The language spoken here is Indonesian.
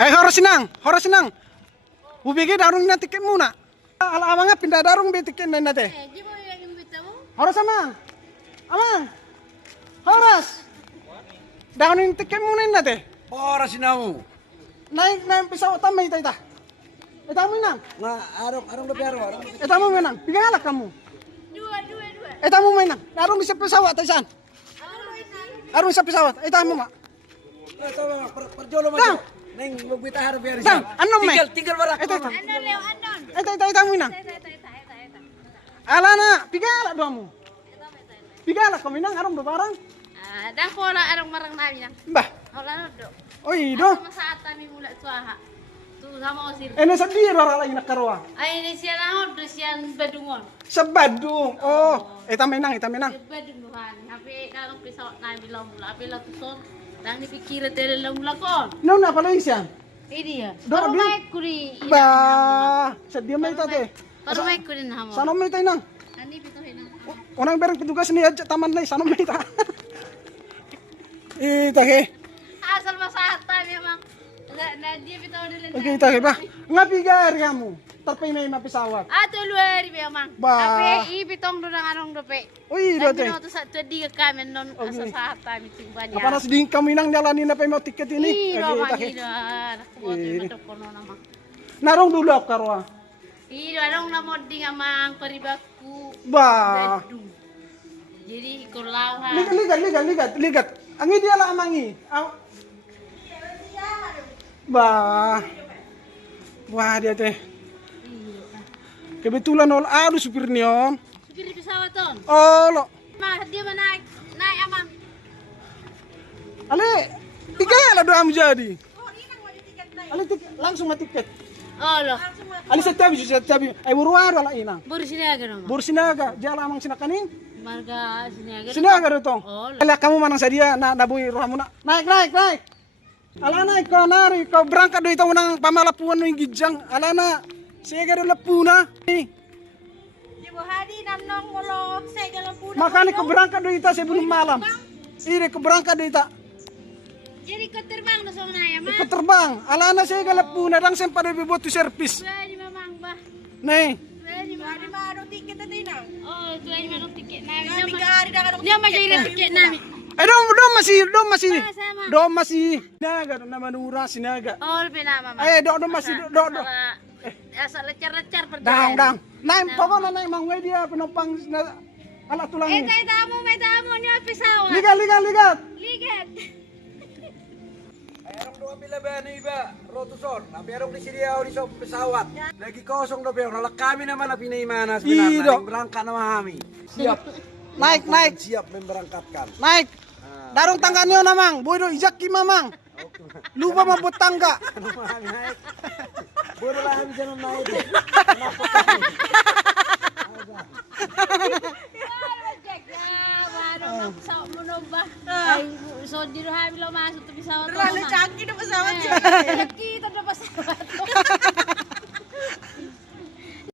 Horas sinang. Bubigi darung na tiket muna. Ala amanga pindah darung be tiket na nate. Di mo yung imbita mo? Horas amang. Amang. Horas. Darung tiket muna nate. Horas sinaw. Naik pisau tamay ita. Etamu nang. Nga arong dopero. Etamu menang. Pigalak kamu. Dua. Etamu menang. Darung bisa pesawat taisan. Arung bisa pesawat. Etamu mak. Perjolo mo. Neng magbita harap yari Tang, anong may? Tinggal barak. Anon, Leo, anon. Ita mo nang. Ala na, pigalak doamu. Pigalak kami nang arong barang. Dako na arang marang namin na. Bah. Wala na do. Oi do. Ano masaatan mi mula suaha. Tu sama ko sir. Ene sa dia rara lagi nakarwa. Ay ini siya na do siya badungon. Sa Badung. Oh, ita menang. Badungan. Happy na lang pisau na bilang mula. Happy lang tuson. Dang dipikir tele lang mula kon. No na pala isyan. Ini ya. Do, Baru di. may kuri. Ba, sa dia may tate. Baru may kuri na mo. Sana may tay nang. Ani bituhin na. Unang berang petugas ni aja taman lay sana may ta. Ita ke. Asal masaatan memang. Na dia bituhin nila. Okay, ita ke ba. Nga pigar kamu. Tarpay may mapisawat. Luar memang. Ba. Tapi ibitong do nang anong dope. Uy, do te. Ano to sa tadi ka kami non asa sa hata mi timbanya. Apa nas din kami nang jalanin na pa mo tiket ini. Iro Okay, ita ke. mangira. Aku mo to kono naman. Narong dulu ap karwa. Iro anong namod di nga mang paribaku. Ba. Jadi ikulaw ha. Ligat. Angi dia lah amangi. Ba. Wah dia teh. Kebetulan ada supir nion. Supir pesawat ton. Oh lo. Mah dia naik amang. Ale, tiga lah doa jadi. Ale langsung mati tiket. Oh lo. Ali setiap ay buruar wala inang. Baru sini aga naman. Bursinaga, jala amang sinakaning. Marga sini aga. Sinaga rito. Oh lo. Ala kamu manang sadia na nabuhi rohamu na. Naik. Ala na ikaw nari, ikaw berangkat do itaw nang pamalapuan no yung gijang. Ala na. Sige do lapuna. Jibo hadi namnong ulo segala puna. Makanya kau berangkat do ita sebelum malam. Ire kau berangkat do ita. Jadi kau terbang na song naya mah. Ikut terbang. Ala na sige lapuna dang sempa do bibuat tu servis. Pwede mamang ba. Nih. Pwede Ano tiket na din ah? Oh, itu aja manong tiket namin. Kami kaari na ka ng Dia masih ada tiket namin. Dom masih. Sama-sama. Dom masih. Sinaga do na manura sinaga. Oh, lebih lama mah. Dom masih do. Asal lecar-lecar perjalanan. Dang. Naik pokoknya naik mangwe dia penumpang ala tulang ini. May tamu niyo pesawat. Ligat. Ligat. Ayarong doa pila ba ni iba? Rotuson. Nabiarong di sini di sa pesawat. Lagi kosong do pero nalak kami naman na pinaimanas Ido. berangkat na kami. Siap. Naik. Siap memberangkatkan. Naik. Darung tangga niyo namang. Boy do ijak ki mamang. Lupa mabut tangga. Ano kami naik? Bodo lah kami jangan naik. So di rohan lo masuk tuh pesawat. Terlalu canggih na pesawat yun. Kita udah pesawat.